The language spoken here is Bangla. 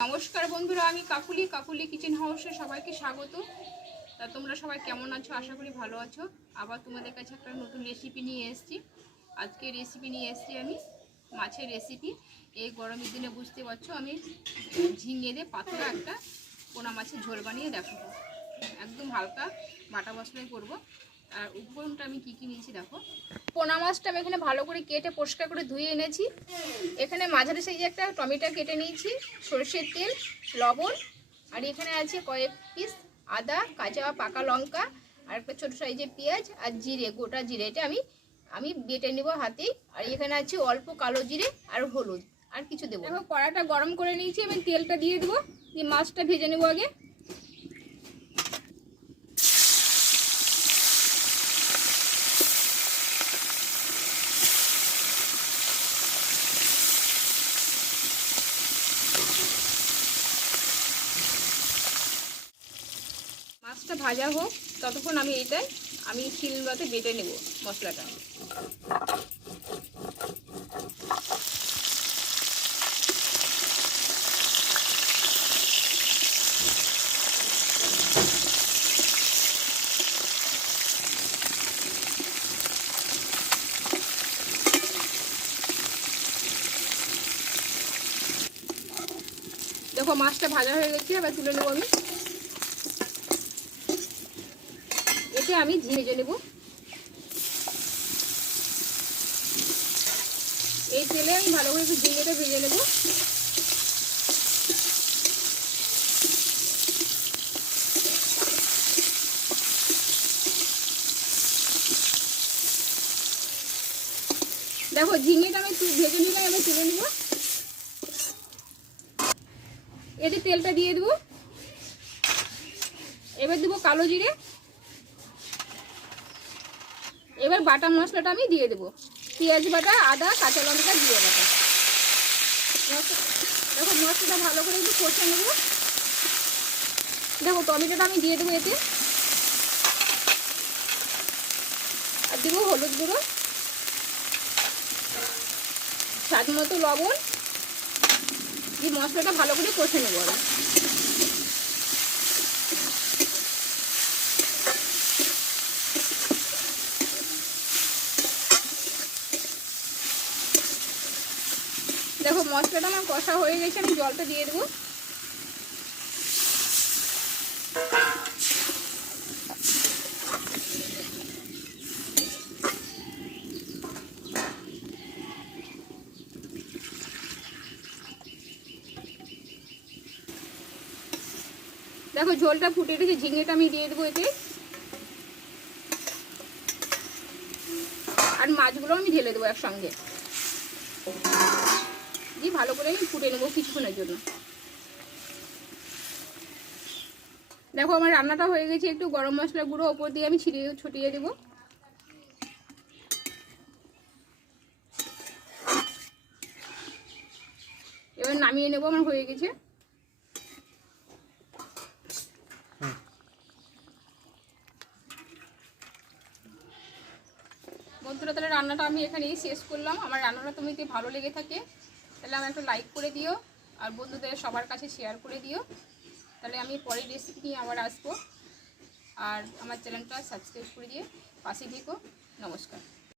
নমস্কার বন্ধুরা, আমি কাকুলি কাকুলি কিচেন হাউসে সবাইকে স্বাগত। তা তোমরা সবাই কেমন আছো? আশা করি ভালো আছো। আবার তোমাদের কাছে একটা নতুন রেসিপি নিয়ে এসেছি। আজকে রেসিপি নিয়ে এসেছি আমি, মাছের রেসিপি এই গরমের দিনে বুঝতে পারছ, আমি ঝিঙে দিয়ে পাতলা একটা পোনা মাছের ঝোল বানিয়ে দেখাবো। একদম হালকা বাটা মশলাই করব। আর উপকরণটা আমি কী কী নিয়েছি দেখো। পোনা মাছটা আমি এখানে ভালো করে কেটে পরিষ্কার করে ধুয়ে এনেছি। এখানে মাঝারি সাইজে একটা টমেটো কেটে নিয়েছি, সরষের তেল, লবণ, আর এখানে আছে কয়েক পিস আদা, কাঁচা পাকা লঙ্কা, আর একটা ছোটো সাইজের পেঁয়াজ আর জিরে, গোটা জিরে এটা আমি আমি বেটে নেব হাতেই। আর এখানে আছে অল্প কালো জিরে আর হলুদ, আর কিছু দেবো কড়াটা গরম করে নিয়েছি, আমি তেলটা দিয়ে দেবো, দিয়ে মাছটা ভেজে নেব আগে মাছটা ভাজা হোক, ততক্ষণ আমি এইটাই আমি শিলবাতে বেটে নেব মশলাটা। দেখো মাছটা ভাজা হয়ে গেছে, এবার তুলে নেব আমি। এতে আমি ভেজে নেব। এই তেলে আমি ভালো করে একটু ঝিঙেটা ভেজে নেব। দেখো, ঝিঙেটা আমি ভেজে নিলাম, এবার তুলে নেব। এতে তেলটা দিয়ে দেবো। এবার দেবো কালো জিরে। এবার বাটা মশলাটা আমি দিয়ে দেবো। পেঁয়াজ বাটা, আদা, কাঁচা লঙ্কা দিয়ে বাটা দেখো, মশলাটা ভালো করে একটু কষে নেব। দেখো, টমেটোটা আমি দিয়ে দেবো এতে। আর দেবো হলুদ গুঁড়ো। স্বাদ মতো লবণ। দিয়ে মশলাটা ভালো করে কষে নেব আমি। দেখো মশলাটা আমার কষা হয়ে গেছে, আমি জলটা দিয়ে দেবো। দেখো ঝোলটা ফুটে উঠেছে ঝিঙেটা আমি দিয়ে দেবো এতে। আর মাছগুলো আমি ঢেলে দেবো একসঙ্গে। দিয়ে ভালো করে ফুটে নেব কিছুক্ষণের জন্য। দেখো আমার রান্নাটা হয়ে গেছে, একটু গরম মশলা গুঁড়ো ওপর দিয়ে আমি ছিটিয়ে ছটিয়ে দেবো। এবার নামিয়ে নেব, আমার হয়ে গেছে। বন্ধুরা, তাহলে রান্নাটা আমি এখানেই শেষ করলাম। আমার রান্নাটা তুমি যদি ভালো লেগে থাকে তাহলে আমার একটু লাইক করে দিও আর বন্ধুদের সবার কাছে শেয়ার করে দিও। তাহলে আমি পরের রেসিপি নিয়ে আবার আসব। আর আমার চ্যানেলটা সাবস্ক্রাইব করে দিয়ে পাশে থেকো। নমস্কার।